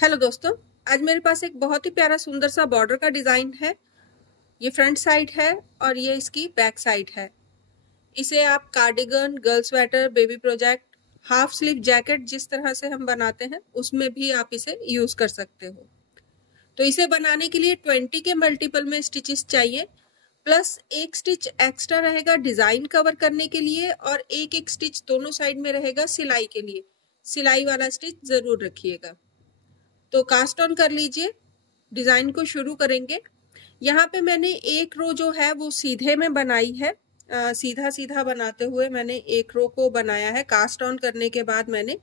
Hello दोस्तों, आज मेरे पास एक बहुत ही प्यारा सुंदर सा बॉर्डर का डिजाइन है। ये फ्रंट साइड है और ये इसकी बैक साइड है। इसे आप cardigan, girl sweater, baby project, half sleeve jacket जिस तरह से हम बनाते हैं उसमें भी आप इसे यूज कर सकते हो। तो इसे बनाने के लिए 20 के मल्टीपल में स्टिचेस चाहिए, प्लस एक स्टिच एक्स्ट्रा रहेगा डिजाइन कवर करने के लिए और एक एक स्टिच दोनों साइड में रहेगा सिलाई के लिए। सिलाई वाला स्टिच जरूर रखिएगा। तो कास्ट ऑन कर लीजिए, डिजाइन को शुरू करेंगे। यहाँ पे मैंने एक रो जो है वो सीधे में बनाई है। सीधा सीधा बनाते हुए मैंने एक रो को बनाया है। कास्ट ऑन करने के बाद मैंने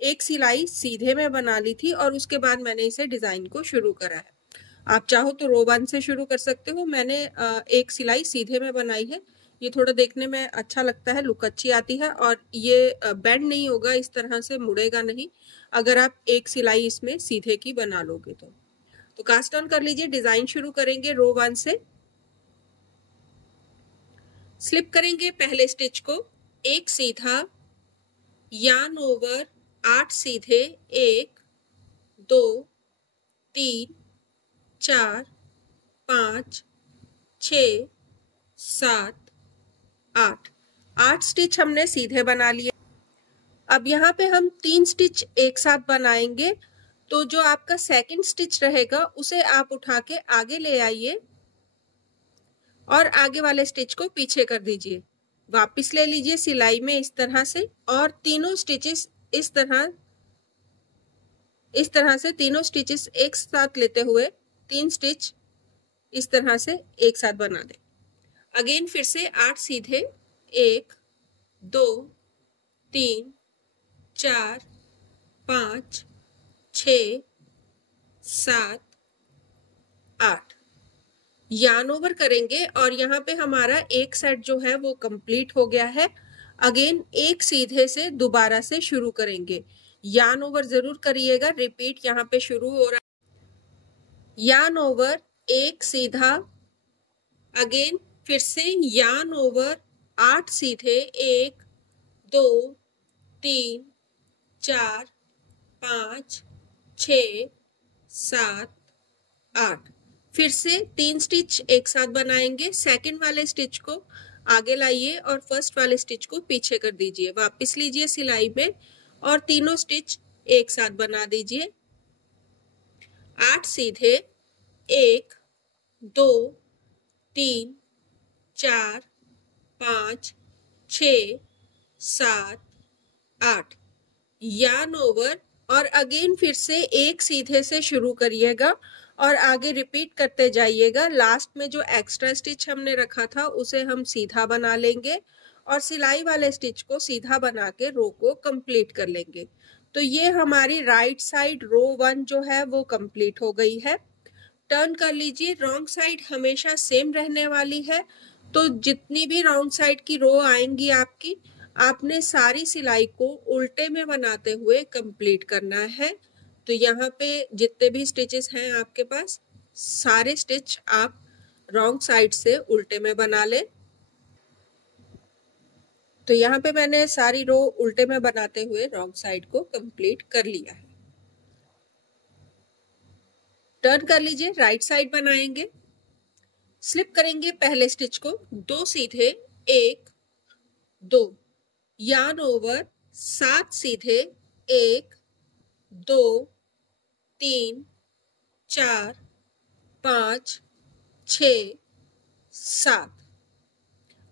एक सिलाई सीधे में बना ली थी और उसके बाद मैंने इसे डिजाइन को शुरू करा है। आप चाहो तो रो 1 से शुरू कर सकते हो। मैंने एक सिलाई सीधे में बनाई है। ये थोड़ा देखने में अच्छा लगता है, लुक अच्छी आती है और ये बेंड नहीं होगा, इस तरह से मुड़ेगा नहीं अगर आप एक सिलाई इसमें सीधे की बना लोगे तो कास्ट ऑन कर लीजिए। डिजाइन शुरू करेंगे रो 1 से। स्लिप करेंगे पहले स्टिच को, एक सीधा, यार्न ओवर, 8 सीधे, 1 2 3 4 5 6 7 8 स्टिच हमने सीधे बना लिए। अब यहाँ पे हम 3 स्टिच एक साथ बनाएंगे। तो जो आपका सेकंड स्टिच रहेगा उसे आप उठा के आगे ले आइए और आगे वाले स्टिच को पीछे कर दीजिए। वापस ले लीजिए सिलाई में इस तरह से और तीनों स्टिचेस इस तरह से तीनों स्टिचेस एक साथ लेते हुए 3 स्टिच इस तरह से एक साथ बना दें। अगेन फिर से 8 सीधे, 1 2 3 4 5 6 7 8 यार्न ओवर करेंगे और यहाँ पे हमारा एक सेट जो है वो कंप्लीट हो गया है। अगेन एक सीधे से दोबारा से शुरू करेंगे। यार्न ओवर जरूर करिएगा, रिपीट यहाँ पे शुरू हो रहा है। यार्न ओवर, एक सीधा, अगेन फिर से यार्न ओवर, 8 सीधे, 1 2 3 4 5 6 7 8 फिर से 3 स्टिच एक साथ बनाएंगे। सेकंड वाले स्टिच को आगे लाइए और फर्स्ट वाले स्टिच को पीछे कर दीजिए। वापस लीजिए सिलाई में और तीनों स्टिच एक साथ बना दीजिए। 8 सीधे, 1 2 3 4 5 6 7 8 यार्न ओवर और अगेन फिर से एक सीधे से शुरू करिएगा और आगे रिपीट करते जाइएगा। लास्ट में जो एक्स्ट्रा स्टिच हमने रखा था उसे हम सीधा बना लेंगे और सिलाई वाले स्टिच को सीधा बना के रो को कंप्लीट कर लेंगे। तो ये हमारी राइट साइड रो 1 जो है वो कंप्लीट हो गई है। टर्न कर लीजिए। रॉन्ग साइड हमेशा सेम रहने वाली है, तो जितनी भी रॉन्ग साइड की रो आएंगी आपकी, आपने सारी सिलाई को उल्टे में बनाते हुए कंप्लीट करना है। तो यहाँ पे जितने भी स्टिचेस हैं आपके पास, सारे स्टिच आप रॉन्ग साइड से उल्टे में बना ले। तो यहाँ पे मैंने सारी रो उल्टे में बनाते हुए रॉन्ग साइड को कंप्लीट कर लिया है। टर्न कर लीजिए, राइट साइड बनाएंगे। स्लिप करेंगे पहले स्टिच को, 2 सीधे, 1 2 यार्न ओवर, 7 सीधे, 1 2 3 4 5 6 7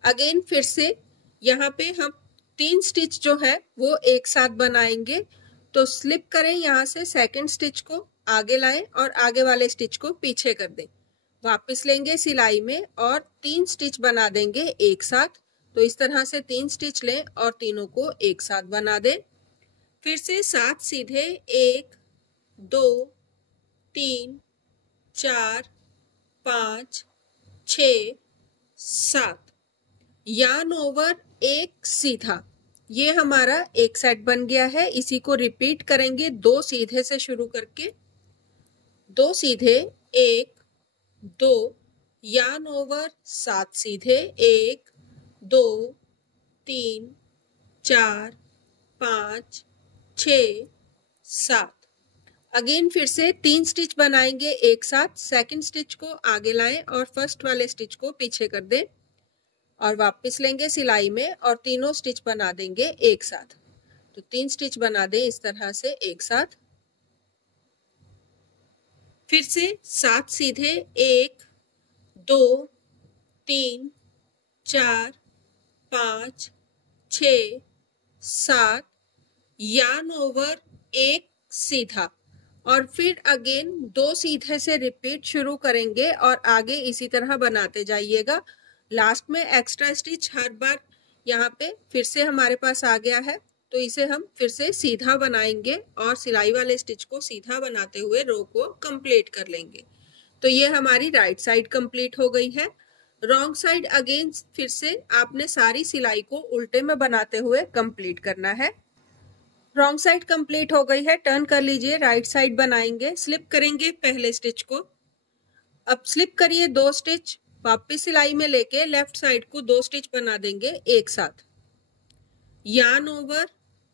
अगेन फिर से यहाँ पे हम 3 स्टिच जो है वो एक साथ बनाएंगे। तो स्लिप करें, यहाँ से सेकंड स्टिच को आगे लाएं और आगे वाले स्टिच को पीछे कर दें। वापस लेंगे सिलाई में और 3 स्टिच बना देंगे एक साथ। तो इस तरह से 3 स्टिच लें और तीनों को एक साथ बना दें। फिर से 7 सीधे, 1 2 3 4 5 6 7 यार्न ओवर, एक सीधा। ये हमारा एक सेट बन गया है। इसी को रिपीट करेंगे 2 सीधे से शुरू करके। 2 सीधे, 1 2 यार्न ओवर, 7 सीधे, 1 2 3 4 5 6 7 अगेन फिर से 3 स्टिच बनाएंगे एक साथ, सेकंड स्टिच को आगे लाएं और फर्स्ट वाले स्टिच को पीछे कर दें और वापस लेंगे सिलाई में और तीनों स्टिच बना देंगे एक साथ। तो 3 स्टिच बना दें इस तरह से एक साथ। फिर से 7 सीधे 1 2 3 4 5 6 7 yarn ओवर 1 सीधा और फिर अगेन 2 सीधे से रिपीट शुरू करेंगे और आगे इसी तरह बनाते जाइएगा। लास्ट में एक्स्ट्रा स्टिच हर बार यहाँ पे फिर से हमारे पास आ गया है, तो इसे हम फिर से सीधा बनाएंगे और सिलाई वाले स्टिच को सीधा बनाते हुए रो को कंप्लीट कर लेंगे। तो ये हमारी राइट साइड कंप्लीट हो गई है। रॉन्ग साइड अगेन फिर से आपने सारी सिलाई को उल्टे में बनाते हुए कंप्लीट करना है। रॉन्ग साइड कंप्लीट हो गई है, टर्न कर लीजिए, राइट साइड बनाएंगे। स्लिप करेंगे पहले स्टिच को, अब स्लिप करिए 2 स्टिच, वापस सिलाई में लेके लेफ्ट साइड को 2 स्टिच बना देंगे एक साथ। यार्न ओवर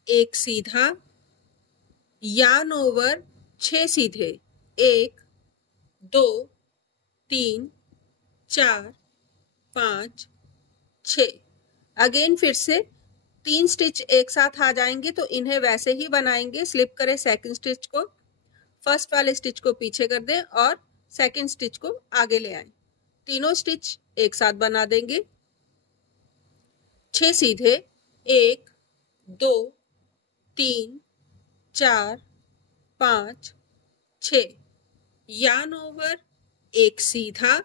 1 सीधा, यार्न ओवर 6 सीधे 1 2 3 4 5 6। अगेन फिर से 3 स्टिच एक साथ आ जाएंगे तो इन्हें वैसे ही बनाएंगे। स्लिप करें सेकंड स्टिच को, फर्स्ट वाले स्टिच को पीछे कर दें और सेकंड स्टिच को आगे ले आए। तीनों स्टिच एक साथ बना देंगे 6 सीधे 1 2 3 4 5 6। यार्न ओवर 1 सीधा,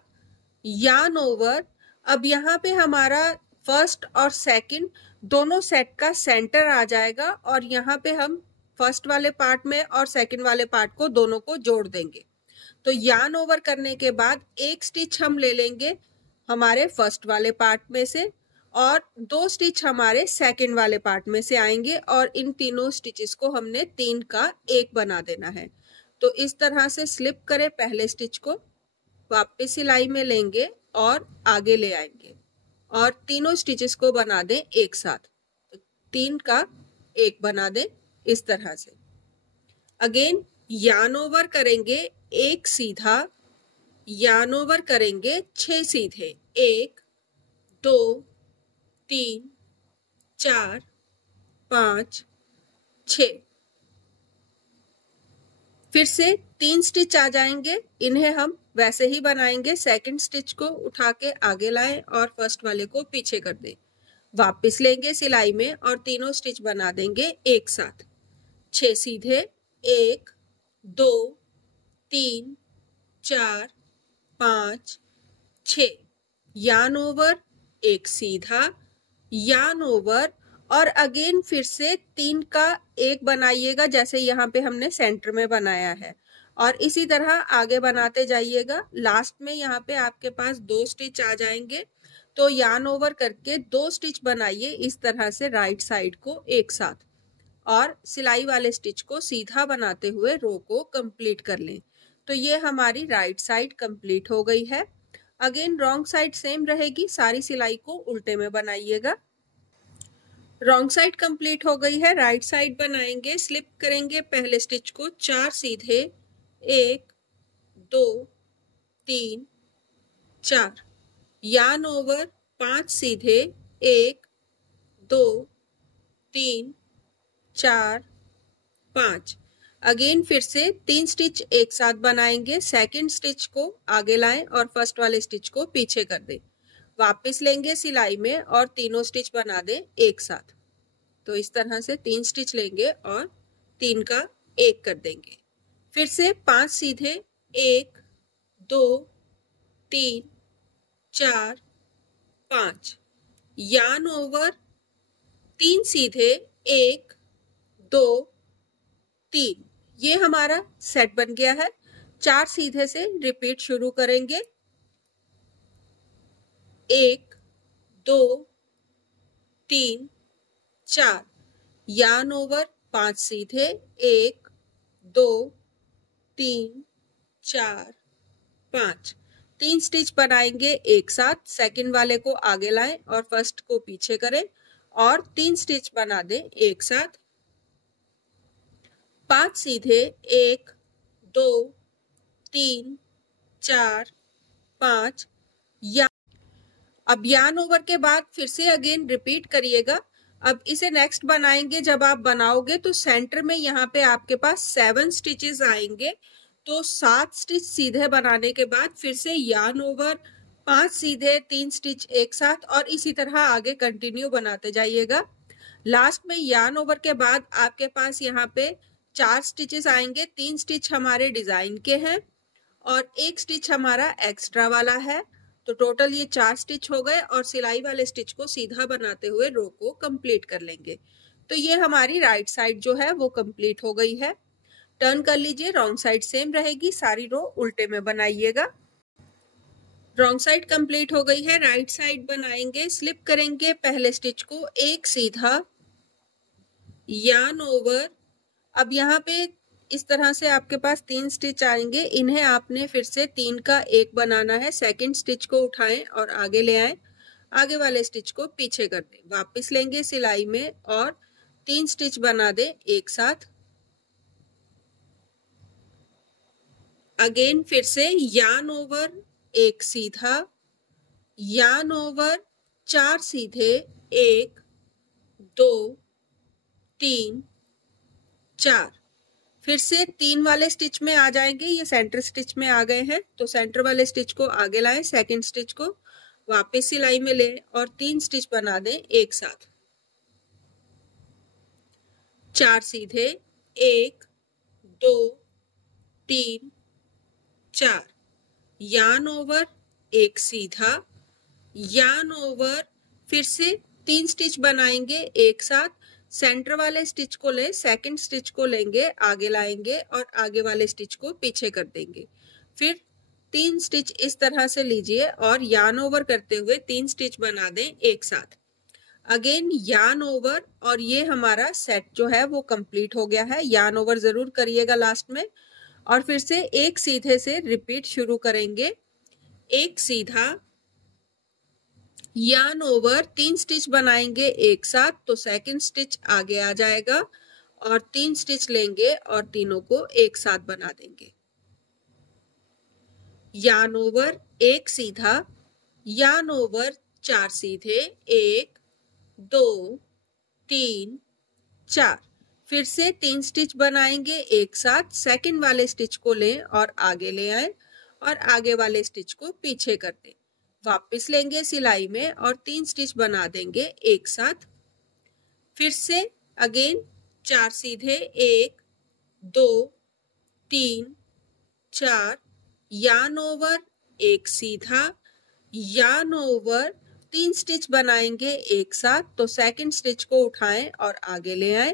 यार्न ओवर। अब यहाँ पे हमारा फर्स्ट और सेकंड दोनों सेट का सेंटर आ जाएगा और यहाँ पे हम फर्स्ट वाले पार्ट में और सेकंड वाले पार्ट को दोनों को जोड़ देंगे। तो यार्न ओवर करने के बाद 1 स्टिच हम ले लेंगे हमारे फर्स्ट वाले पार्ट में से और 2 स्टिच हमारे सेकंड वाले पार्ट में से आएंगे और इन तीनों स्टिचेस को हमने 3 का 1 बना देना है। तो इस तरह से स्लिप करें पहले स्टिच को, वापस सिलाई में लेंगे और आगे ले आएंगे और तीनों स्टिचेस को बना दें एक साथ। तो 3 का 1 बना दें इस तरह से। अगेन यार्न ओवर करेंगे 1 सीधा, यार्न ओवर करेंगे 6 सीधे 1 2 3 4 5 6। फिर से 3 स्टिच आ जाएंगे, इन्हें हम वैसे ही बनाएंगे। सेकंड स्टिच को उठा के आगे लाएं और फर्स्ट वाले को पीछे कर दें। वापस लेंगे सिलाई में और तीनों स्टिच बना देंगे एक साथ। 6 सीधे 1 2 3 4 5 6। यार्न ओवर 1 सीधा, यार्न ओवर और अगेन फिर से 3 का 1 बनाइएगा जैसे यहाँ पे हमने सेंटर में बनाया है और इसी तरह आगे बनाते जाइएगा। लास्ट में यहाँ पे आपके पास 2 स्टिच आ जाएंगे तो यार्न ओवर करके 2 स्टिच बनाइए इस तरह से राइट साइड को एक साथ और सिलाई वाले स्टिच को सीधा बनाते हुए रो को कंप्लीट कर लें। तो ये हमारी राइट साइड कंप्लीट हो गई है। अगेन रॉन्ग साइड सेम रहेगी, सारी सिलाई को उल्टे में बनाइएगा। रॉन्ग साइड कंप्लीट हो गई है, राइट साइड बनाएंगे। स्लिप करेंगे पहले स्टिच को, 4 सीधे 1 2 3 4। यार्न ओवर 5 सीधे 1 2 3 4 5। अगेन फिर से 3 स्टिच एक साथ बनाएंगे। सेकंड स्टिच को आगे लाएं और फर्स्ट वाले स्टिच को पीछे कर दें। वापस लेंगे सिलाई में और तीनों स्टिच बना दें एक साथ। तो इस तरह से 3 स्टिच लेंगे और 3 का 1 कर देंगे। फिर से 5 सीधे 1 2 3 4 5। यार्न ओवर 3 सीधे 1 2 3। ये हमारा सेट बन गया है। 4 सीधे से रिपीट शुरू करेंगे, 1 2 3 4। यार्न ओवर 5 सीधे 1 2 3 4 5। 3 स्टिच बनाएंगे एक साथ। सेकंड वाले को आगे लाएं और फर्स्ट को पीछे करें और 3 स्टिच बना दें एक साथ। 5 सीधे 1 2 3 4 5 या। अब यार्न ओवर के बाद फिर से अगेन रिपीट करिएगा। अब इसे नेक्स्ट बनाएंगे, जब आप बनाओगे तो सेंटर में यहाँ पे आपके पास 7 स्टिचेस आएंगे। तो 7 स्टिच सीधे बनाने के बाद फिर से यार्न ओवर, 5 सीधे, 3 स्टिच एक साथ, और इसी तरह आगे कंटिन्यू बनाते जाइएगा। लास्ट में यार्न ओवर के बाद आपके पास यहाँ पे 4 स्टिचेस आएंगे। 3 स्टिच हमारे डिजाइन के हैं और 1 स्टिच हमारा एक्स्ट्रा वाला है। तो टोटल ये 4 स्टिच हो गए और सिलाई वाले स्टिच को सीधा बनाते हुए रो को कंप्लीट कर लेंगे। तो ये हमारी राइट साइड जो है वो कंप्लीट हो गई है। टर्न कर लीजिए, रॉन्ग साइड सेम रहेगी, सारी रो उल्टे में बनाइएगा। रॉन्ग साइड कंप्लीट हो गई है, राइट साइड बनाएंगे। स्लिप करेंगे पहले स्टिच को, एक सीधा, यार्न ओवर। अब यहाँ पे इस तरह से आपके पास 3 स्टिच आएंगे, इन्हें आपने फिर से 3 का 1 बनाना है। सेकंड स्टिच को उठाएं और आगे ले आएं, आगे वाले स्टिच को पीछे कर दें, वापस लेंगे सिलाई में और 3 स्टिच बना दें एक साथ। अगेन फिर से यार्न ओवर, एक सीधा, यार्न ओवर, 4 सीधे, 1 2 3 4। फिर से 3 वाले स्टिच में आ जाएंगे, ये सेंटर स्टिच में आ गए हैं। तो सेंटर वाले स्टिच को आगे लाएं, सेकंड स्टिच को वापस सिलाई में लें और 3 स्टिच बना दें एक साथ। 4 सीधे, 1 2 3 4, यार्न ओवर, एक सीधा, यार्न ओवर, फिर से 3 स्टिच बनाएंगे एक साथ। सेंटर वाले स्टिच को ले, सेकंड स्टिच को लेंगे, आगे लाएंगे और आगे वाले स्टिच को पीछे कर देंगे। फिर 3 स्टिच इस तरह से लीजिए और यार्न ओवर करते हुए 3 स्टिच बना दें एक साथ। अगेन यार्न ओवर, और ये हमारा सेट जो है वो कंप्लीट हो गया है। यार्न ओवर जरूर करिएगा लास्ट में। और फिर से एक सीधे से रिपीट शुरू करेंगे, एक सीधा, यार्न ओवर, 3 स्टिच बनाएंगे एक साथ। तो सेकंड स्टिच आगे आ जाएगा और 3 स्टिच लेंगे और तीनों को एक साथ बना देंगे। यार्न ओवर, एक सीधा, यार्न ओवर, 4 सीधे, 1 2 3 4। फिर से 3 स्टिच बनाएंगे एक साथ। सेकंड वाले स्टिच को लें और आगे ले आएं और आगे वाले स्टिच को पीछे कर दें, वापस लेंगे सिलाई में और 3 स्टिच बना देंगे एक साथ। फिर से अगेन 4 सीधे, 1 2 3 4, यार्न ओवर, एक सीधा, यार्न ओवर, 3 स्टिच बनाएंगे एक साथ। तो सेकंड स्टिच को उठाएं और आगे ले आएं,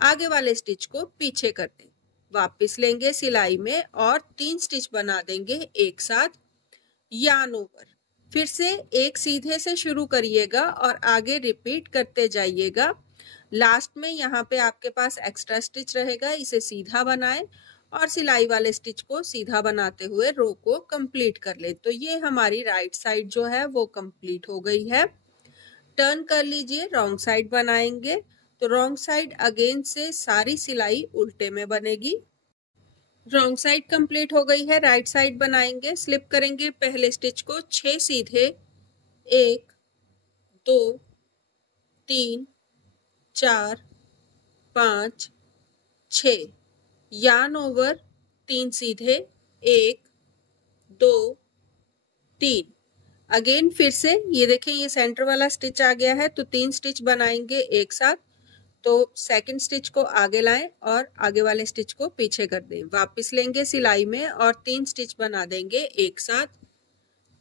आगे वाले स्टिच को पीछे कर दें, वापस लेंगे सिलाई में और 3 स्टिच बना देंगे एक साथ, यार्न ओवर। फिर से एक सीधे से शुरू करिएगा और आगे रिपीट करते जाइएगा। लास्ट में यहाँ पे आपके पास एक्स्ट्रा स्टिच रहेगा, इसे सीधा बनाएं और सिलाई वाले स्टिच को सीधा बनाते हुए रो को कंप्लीट कर ले। तो ये हमारी राइट साइड जो है वो कंप्लीट हो गई है। टर्न कर लीजिए, रॉन्ग साइड बनाएंगे। तो रॉन्ग साइड अगेन से सारी सिलाई उल्टे में बनेगी। रॉन्ग साइड कंप्लीट हो गई है, राइट साइड बनाएंगे। स्लिप करेंगे पहले स्टिच को, 6 सीधे, 1 2 3 4 5 6, यार्न ओवर, 3 सीधे, 1 2 3। अगेन फिर से ये देखें, ये सेंटर वाला स्टिच आ गया है। तो 3 स्टिच बनाएंगे एक साथ। तो सेकंड स्टिच को आगे लाएं और आगे वाले स्टिच को पीछे कर दें, वापस लेंगे सिलाई में और 3 स्टिच बना देंगे एक साथ।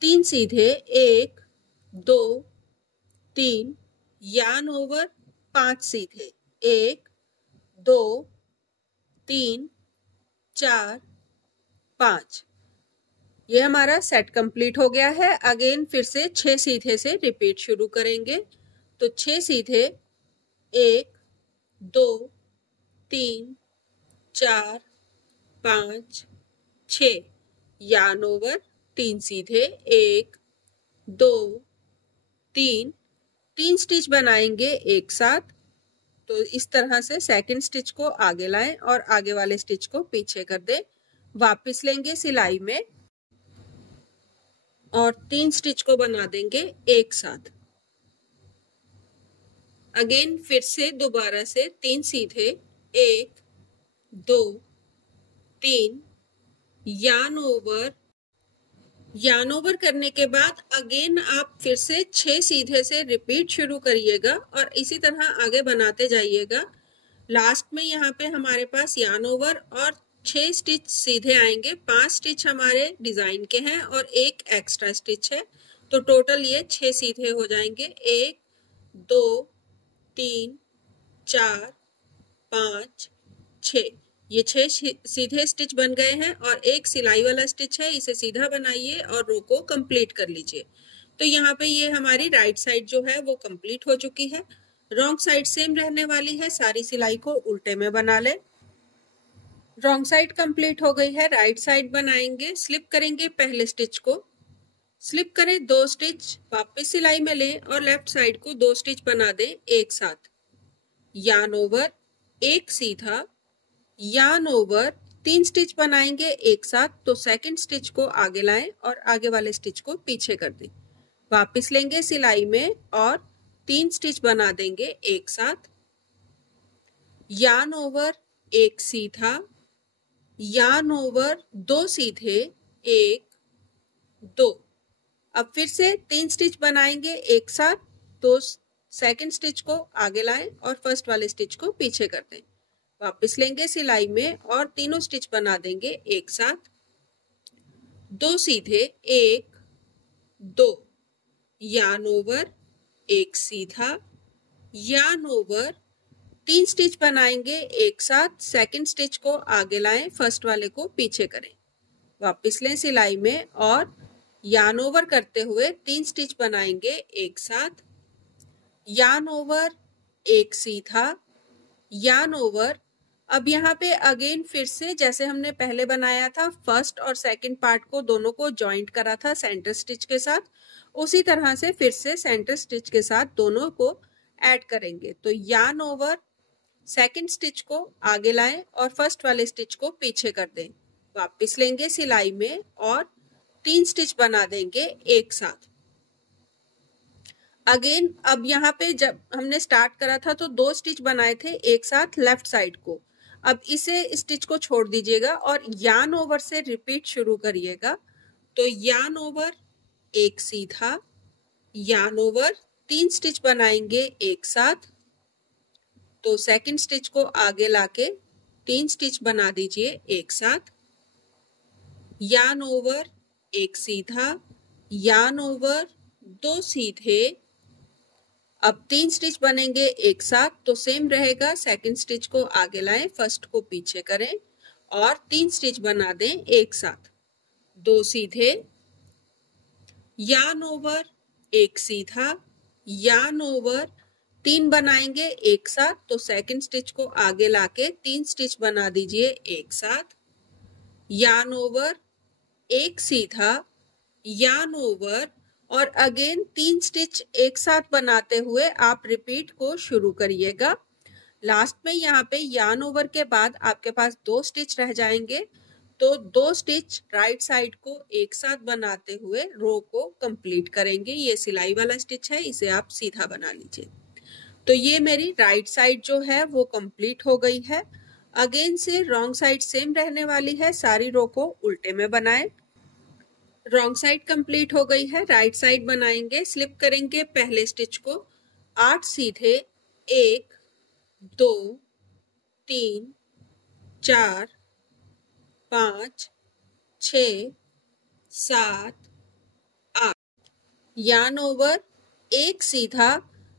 3 सीधे, 1 2 3, यार्न ओवर, 5 सीधे, 1 2 3 4 5। ये हमारा सेट कंप्लीट हो गया है। अगेन फिर से 6 सीधे से रिपीट शुरू करेंगे। तो 6 सीधे, 1 2 3 4 5 6, यार्न ओवर, 3 सीधे, 1 2 3, 3 स्टिच बनाएंगे एक साथ। तो इस तरह से सेकंड स्टिच को आगे लाएं और आगे वाले स्टिच को पीछे कर दें, वापस लेंगे सिलाई में और 3 स्टिच को बना देंगे एक साथ। अगेन फिर से दोबारा से 3 सीधे, 1 2 3, यार्न ओवर करने के बाद अगेन आप फिर से 6 सीधे से रिपीट शुरू करिएगा और इसी तरह आगे बनाते जाइएगा। लास्ट में यहाँ पे हमारे पास यार्न ओवर और 6 स्टिच सीधे आएंगे। 5 स्टिच हमारे डिजाइन के हैं और 1 एक्स्ट्रा स्टिच है, तो टोटल ये 6 सीधे हो जाएंगे। 1 2 3 4 5 6, ये 6 सीधे स्टिच बन गए हैं और एक सिलाई वाला स्टिच है, इसे सीधा बनाइए और रो को कंप्लीट कर लीजिए। तो यहाँ पे ये हमारी राइट साइड जो है वो कंप्लीट हो चुकी है। रॉन्ग साइड सेम रहने वाली है, सारी सिलाई को उल्टे में बना ले। रॉन्ग साइड कंप्लीट हो गई है, राइट साइड बनाएंगे। स्लिप करेंगे पहले स्टिच को, स्लिप करें 2 स्टिच, वापस सिलाई में लें और लेफ्ट साइड को 2 स्टिच बना दें एक साथ। यार्न ओवर, एक सीधा, यार्न ओवर, 3 स्टिच बनाएंगे एक साथ, तो सेकंड स्टिच को आगे लाएं और आगे वाले स्टिच को पीछे कर दें। वापस लेंगे सिलाई में और 3 स्टिच बना देंगे एक साथ। यार्न ओवर, एक सीधा, यार्न ओवर, 2 सीधे, 1 2। अब फिर से 3 स्टिच बनाएंगे एक साथ, तो सेकंड स्टिच को आगे लाएं और फर्स्ट वाले स्टिच को पीछे कर दें। वापस लेंगे सिलाई में और तीनों स्टिच बना देंगे एक साथ। 2 सीधे, 1 2, यार्न ओवर, एक सीधा, यार्न ओवर, 3 स्टिच बनाएंगे एक साथ। सेकंड स्टिच को आगे लाएं, फर्स्ट वाले को पीछे करें। वापस लें सिलाई में और यार्न ओवर करते हुए 3 स्टिच बनाएंगे एक साथ। यार्न ओवर, एक सीधा, यार्न ओवर। अब यहाँ पे अगेन फिर से जैसे हमने पहले बनाया था, फर्स्ट और सेकंड पार्ट को दोनों को जॉइंट करा था सेंटर स्टिच के साथ, उसी तरह से फिर से सेंटर स्टिच के साथ दोनों को ऐड करेंगे। तो यार्न ओवर, सेकंड स्टिच को आगे लाएं और फर्स्ट वाले स्टिच को पीछे कर दें। वापस लेंगे सिलाई में और 3 स्टिच बना देंगे एक साथ। अगेन अब यहाँ पे जब हमने स्टार्ट करा था तो 2 स्टिच बनाए थे एक साथ लेफ्ट साइड को। अब इसे स्टिच को छोड़ दीजिएगा और यार्न ओवर से रिपीट शुरू करिएगा। तो यार्न ओवर, एक सीधा, यार्न ओवर, 3 स्टिच बनाएंगे एक साथ, तो सेकंड स्टिच को आगे लाके 3 स्टिच बना दीजिए एक साथ। यार्न ओवर, एक सीधा, यार्न ओवर, 2 सीधे। अब 3 स्टिच बनेंगे एक साथ, तो सेम रहेगा। सेकंड स्टिच को आगे लाएं, फर्स्ट को पीछे करें और 3 स्टिच बना दें एक साथ। 2 सीधे, यार्न ओवर, एक सीधा, यार्न ओवर, 3 बनाएंगे एक साथ, तो सेकंड स्टिच को आगे लाके 3 स्टिच बना दीजिए एक साथ। यार्न ओवर, एक सीधा, यार्न ओवर और अगेन 3 स्टिच एक साथ बनाते हुए आप रिपीट को शुरू करिएगा। लास्ट में यहाँ पे यार्न ओवर के बाद आपके पास 2 स्टिच रह जाएंगे, तो 2 स्टिच राइट साइड को एक साथ बनाते हुए रो को कंप्लीट करेंगे। ये सिलाई वाला स्टिच है, इसे आप सीधा बना लीजिए। तो ये मेरी राइट साइड जो है वो कंप्लीट हो गई है। अगेन से रॉन्ग साइड सेम रहने वाली है, सारी रो को उल्टे में बनाएं। रॉन्ग साइड कंप्लीट हो गई है, राइट साइड बनाएंगे। स्लिप करेंगे पहले स्टिच को, 8 सीधे, 1 2 3 4 5 6 7 8। यार्न ओवर, एक सीधा।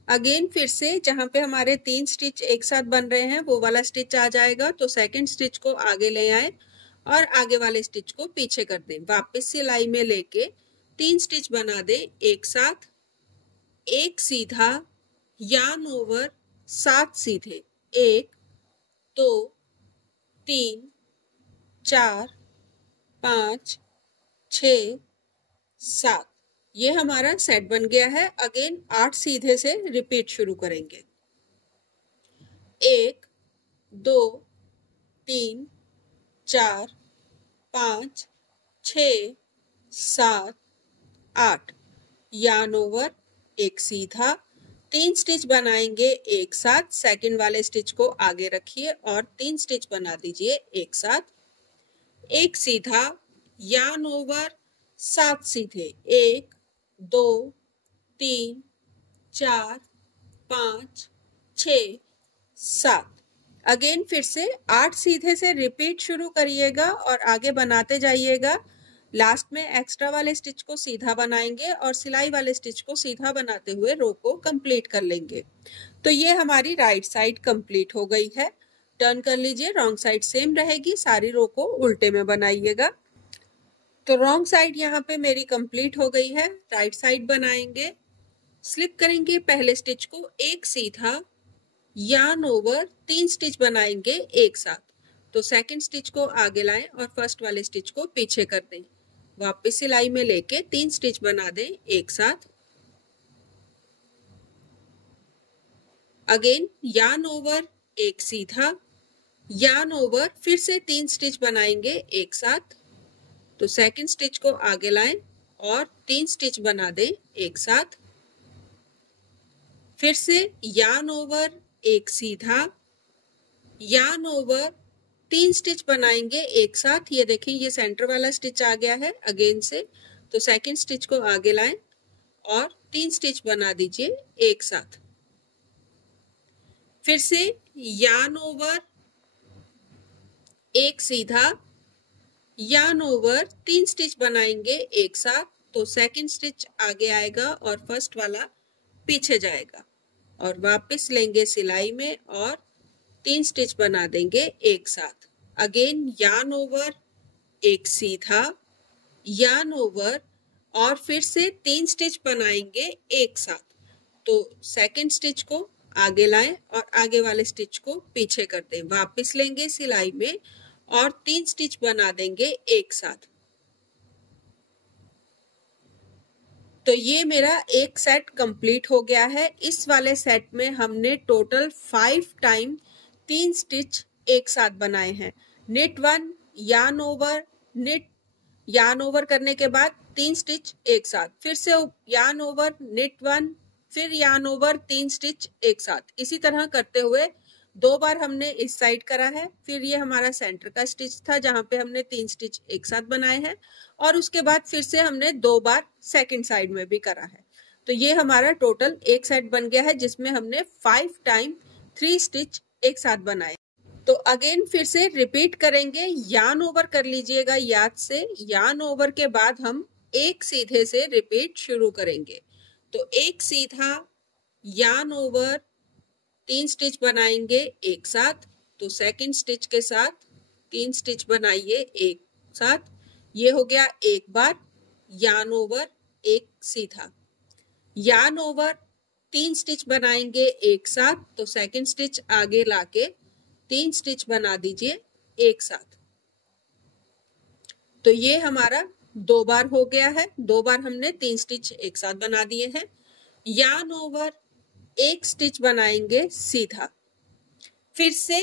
अगेन फिर से जहां पे हमारे 3 स्टिच एक साथ बन रहे हैं वो वाला स्टिच आ जाएगा, तो सेकंड स्टिच को आगे ले आए और आगे वाले स्टिच को पीछे कर दें। वापस सिलाई में लेके 3 स्टिच बना दें एक साथ। एक सीधा, यार्न ओवर, 7 सीधे, 1 2 3 4 5 6 7। ये हमारा सेट बन गया है। अगेन 8 सीधे से रिपीट शुरू करेंगे। 1 2 3 4 5 6 7 8 yarn over एक सीधा, 3 स्टिच बनाएंगे एक साथ, सेकंड वाले स्टिच को आगे रखिए और 3 स्टिच बना दीजिए एक साथ, एक सीधा, yarn over 7 सीधे, 1 2 3 4 5 6 7। अगेन फिर से 8 सीधे से रिपीट शुरू करिएगा और आगे बनाते जाइएगा। लास्ट में एक्स्ट्रा वाले स्टिच को सीधा बनाएंगे और सिलाई वाले स्टिच को सीधा बनाते हुए रो को कंप्लीट कर लेंगे। तो ये हमारी राइट साइड कंप्लीट हो गई है। टर्न कर लीजिए, रॉन्ग साइड सेम रहेगी, सारी रो को उल्टे में बनाइएगा। तो रॉन्ग साइड यहाँ पे मेरी कंप्लीट हो गई है, राइट साइड बनाएंगे। स्लिप करेंगे पहले स्टिच को एक सीधा, yarn ओवर 3 स्टिच बनाएंगे एक साथ। तो सेकंड स्टिच को आगे लाएं और फर्स्ट वाले स्टिच को पीछे कर दें। वापस सिलाई में लेके 3 स्टिच बना दें एक साथ। अगेन yarn ओवर एक सीधा, yarn ओवर फिर से 3 स्टिच बनाएंगे एक साथ। तो सेकंड स्टिच को आगे लाएं और 3 स्टिच बना दें एक साथ। फिर से yarn ओवर एक सीधा, yarn ओवर 3 स्टिच बनाएंगे एक साथ। ये देखिए ये सेंटर वाला स्टिच आ गया है अगेन से। तो सेकंड स्टिच को आगे लाएं और 3 स्टिच बना दीजिए एक साथ। फिर से yarn ओवर एक सीधा, yarn ओवर 3 स्टिच बनाएंगे एक साथ। तो सेकंड स्टिच आगे आएगा और फर्स्ट वाला पीछे जाएगा और वापस लेंगे सिलाई में और 3 स्टिच बना देंगे एक साथ। अगेन yarn ओवर एक सीधा, yarn ओवर और फिर से 3 स्टिच बनाएंगे एक साथ। तो सेकंड स्टिच को आगे लाएं और आगे वाले स्टिच को पीछे कर दें। वापस लेंगे सिलाई में और 3 स्टिच बना देंगे एक साथ। तो ये मेरा एक सेट कंप्लीट हो गया है। इस वाले सेट में हमने टोटल 5 टाइम 3 स्टिच एक साथ बनाए हैं। Knit 1, yarn over, knit, yarn over करने के बाद 3 स्टिच एक साथ, फिर से yarn ओवर, निट 1, फिर yarn ओवर 3 स्टिच एक साथ। इसी तरह करते हुए 2 बार हमने इस साइड करा है। फिर ये हमारा सेंटर का स्टिच था जहां पे हमने 3 स्टिच एक साथ बनाए हैं और उसके बाद फिर से हमने 2 बार सेकंड साइड में भी करा है। तो ये हमारा टोटल एक सेट बन गया है जिसमें हमने 5 टाइम 3 स्टिच एक साथ बनाए। तो अगेन फिर से रिपीट करेंगे, yarn ओवर कर लीजिएगा याद से। yarn ओवर के बाद हम एक सीधे से रिपीट शुरू करेंगे। तो एक सीधा, yarn ओवर 3 स्टिच बनाएंगे एक साथ। तो सेकंड स्टिच के साथ 3 स्टिच बनाइए एक साथ। ये हो गया एक बार, yarn ओवर एक सीधा, yarn ओवर 3 स्टिच बनाएंगे एक साथ। तो सेकंड स्टिच आगे लाके 3 स्टिच बना दीजिए एक साथ। तो ये हमारा 2 बार हो गया है। 2 बार हमने 3 स्टिच एक साथ बना दिए हैं। yarn ओवर एक स्टिच बनाएंगे सीधा। फिर से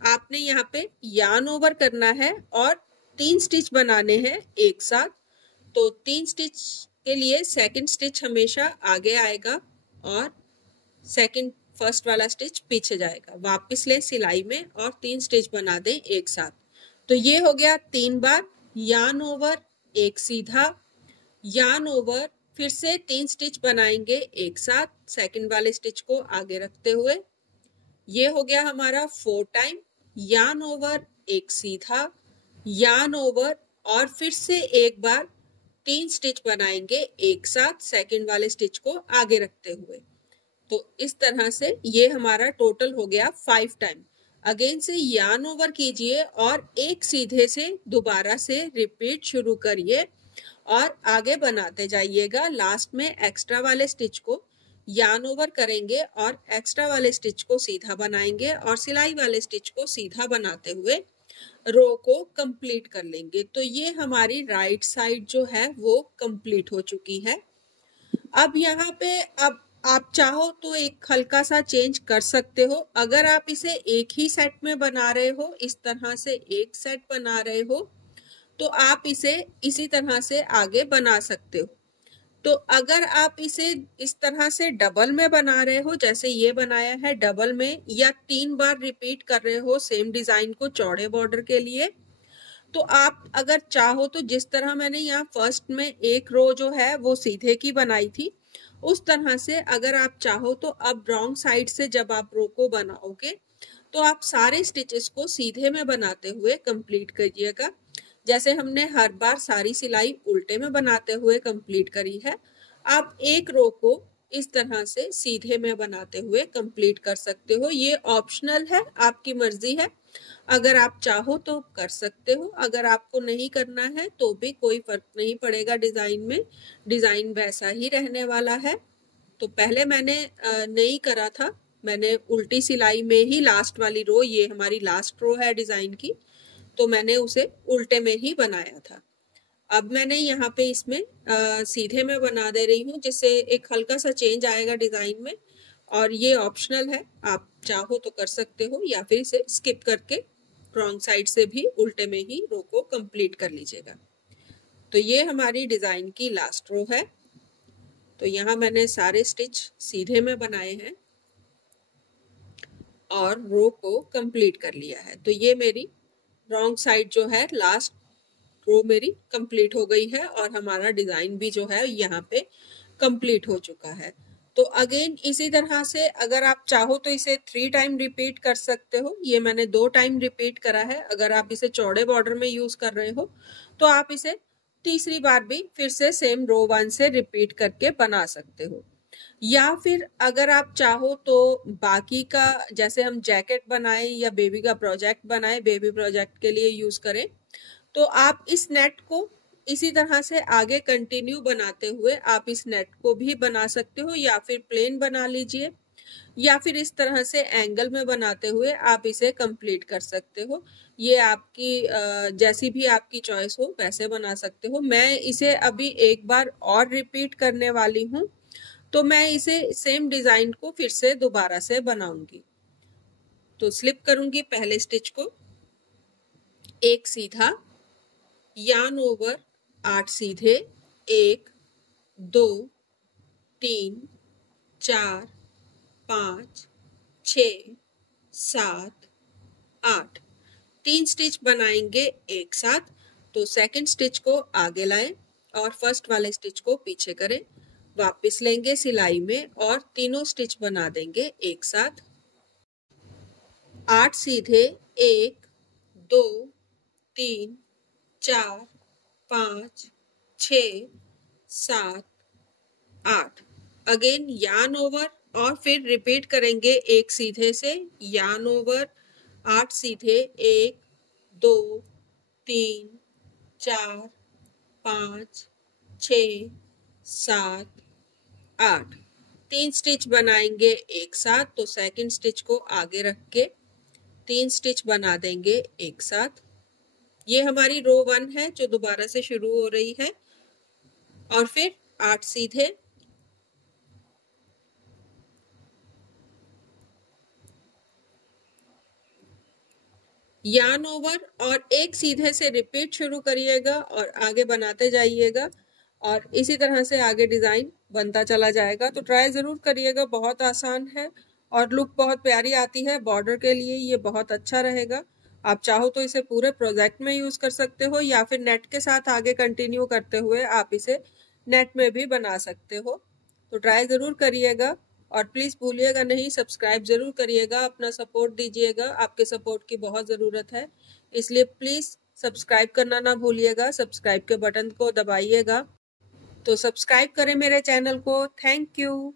आपने यहाँ पे yarn ओवर करना है और 3 स्टिच बनाने हैं एक साथ। तो 3 स्टिच के लिए सेकंड स्टिच हमेशा आगे आएगा और सेकंड फर्स्ट वाला स्टिच पीछे जाएगा। वापस ले सिलाई में और 3 स्टिच बना दें एक साथ। तो ये हो गया 3 बार, yarn ओवर एक सीधा, yarn ओवर फिर से 3 स्टिच बनाएंगे एक साथ सेकंड वाले स्टिच को आगे रखते हुए। ये हो गया हमारा 4 टाइम, yarn ओवर एक सीधा, yarn ओवर और फिर से एक बार 3 स्टिच बनाएंगे एक साथ सेकंड वाले स्टिच को आगे रखते हुए। तो इस तरह से ये हमारा टोटल हो गया 5 टाइम। अगेन से yarn ओवर कीजिए और एक सीधे से दोबारा से रिपीट शुरू करिए और आगे बनाते जाइएगा। लास्ट में एक्स्ट्रा वाले स्टिच को yarn ओवर करेंगे और एक्स्ट्रा वाले स्टिच को सीधा बनाएंगे और सिलाई वाले स्टिच को सीधा बनाते हुए रो को कंप्लीट कर लेंगे। तो ये हमारी राइट साइड जो है वो कंप्लीट हो चुकी है। अब यहाँ पे अब आप चाहो तो एक हल्का सा चेंज कर सकते हो। अगर आप इसे एक ही सेट में बना रहे हो, इस तरह से एक सेट बना रहे हो, तो आप इसे इसी तरह से आगे बना सकते हो। तो अगर आप इसे इस तरह से डबल में बना रहे हो, जैसे ये बनाया है डबल में, या 3 बार रिपीट कर रहे हो सेम डिजाइन को चौड़े बॉर्डर के लिए, तो आप अगर चाहो तो जिस तरह मैंने यहाँ फर्स्ट में एक रो जो है वो सीधे की बनाई थी, उस तरह से अगर आप चाहो तो अब रॉन्ग साइड से जब आप रो को बनाओगे तो आप सारे स्टिचेस को सीधे में बनाते हुए कंप्लीट करिएगा। जैसे हमने हर बार सारी सिलाई उल्टे में बनाते हुए कंप्लीट करी है, आप एक रो को इस तरह से सीधे में बनाते हुए कंप्लीट कर सकते हो। ये ऑप्शनल है, आपकी मर्जी है, अगर आप चाहो तो कर सकते हो, अगर आपको नहीं करना है तो भी कोई फर्क नहीं पड़ेगा डिजाइन में, डिजाइन वैसा ही रहने वाला है। तो पहले मैंने नहीं करा था, मैंने उल्टी सिलाई में ही लास्ट वाली रो, ये हमारी लास्ट रो है डिजाइन की, तो मैंने उसे उल्टे में ही बनाया था। अब मैंने यहाँ पे इसमें सीधे में बना दे रही हूँ, जिससे एक हल्का सा चेंज आएगा डिजाइन में, और ये ऑप्शनल है, आप चाहो तो कर सकते हो या फिर इसे स्किप करके रॉन्ग साइड से भी उल्टे में ही रो को कंप्लीट कर लीजिएगा। तो ये हमारी डिजाइन की लास्ट रो है। तो यहाँ मैंने सारे स्टिच सीधे में बनाए हैं और रो को कंप्लीट कर लिया है। तो ये मेरी रॉन्ग साइड जो है लास्ट रो मेरी कंप्लीट हो गई है और हमारा डिजाइन भी जो है यहाँ पे कंप्लीट हो चुका है। तो अगेन इसी तरह से अगर आप चाहो तो इसे 3 टाइम रिपीट कर सकते हो। ये मैंने 2 टाइम रिपीट करा है। अगर आप इसे चौड़े बॉर्डर में यूज कर रहे हो तो आप इसे तीसरी बार भी फिर से सेम रो 1 से रिपीट करके बना सकते हो। या फिर अगर आप चाहो तो बाकी का, जैसे हम जैकेट बनाए या बेबी का प्रोजेक्ट बनाए, बेबी प्रोजेक्ट के लिए यूज करें, तो आप इस नेट को इसी तरह से आगे कंटिन्यू बनाते हुए आप इस नेट को भी बना सकते हो, या फिर प्लेन बना लीजिए, या फिर इस तरह से एंगल में बनाते हुए आप इसे कंप्लीट कर सकते हो। ये आपकी जैसी भी आपकी चॉइस हो वैसे बना सकते हो। मैं इसे अभी एक बार और रिपीट करने वाली हूँ, तो मैं इसे सेम डिजाइन को फिर से दोबारा से बनाऊंगी। तो स्लिप करूंगी पहले स्टिच को, एक सीधा, यार्न ओवर 8 सीधे, 1 2 3 4 5 6 7 8, 3 स्टिच बनाएंगे एक साथ। तो सेकंड स्टिच को आगे लाएं और फर्स्ट वाले स्टिच को पीछे करें, वापस लेंगे सिलाई में और तीनों स्टिच बना देंगे एक साथ। 8 सीधे, 1 2 3 4 5 6 7 8। अगेन यार्न ओवर और फिर रिपीट करेंगे एक सीधे से, यार्न ओवर 8 सीधे, 1 2 3 4 5 6 7 8, 3 स्टिच बनाएंगे एक साथ। तो सेकंड स्टिच को आगे रख के 3 स्टिच बना देंगे एक साथ। ये हमारी रो 1 है जो दोबारा से शुरू हो रही है। और फिर 8 सीधे, यार्न ओवर और एक सीधे से रिपीट शुरू करिएगा और आगे बनाते जाइएगा, और इसी तरह से आगे डिजाइन बनता चला जाएगा। तो ट्राई जरूर करिएगा, बहुत आसान है और लुक बहुत प्यारी आती है। बॉर्डर के लिए ये बहुत अच्छा रहेगा। आप चाहो तो इसे पूरे प्रोजेक्ट में यूज कर सकते हो, या फिर नेट के साथ आगे कंटिन्यू करते हुए आप इसे नेट में भी बना सकते हो। तो ट्राई जरूर करिएगा और प्लीज भूलिएगा नहीं, सब्सक्राइब जरूर करिएगा, अपना सपोर्ट दीजिएगा। आपके सपोर्ट की बहुत जरूरत है, इसलिए प्लीज सब्सक्राइब करना ना भूलिएगा, सब्सक्राइब के बटन को दबाइएगा। तो सब्सक्राइब करें मेरे चैनल को। Thank you.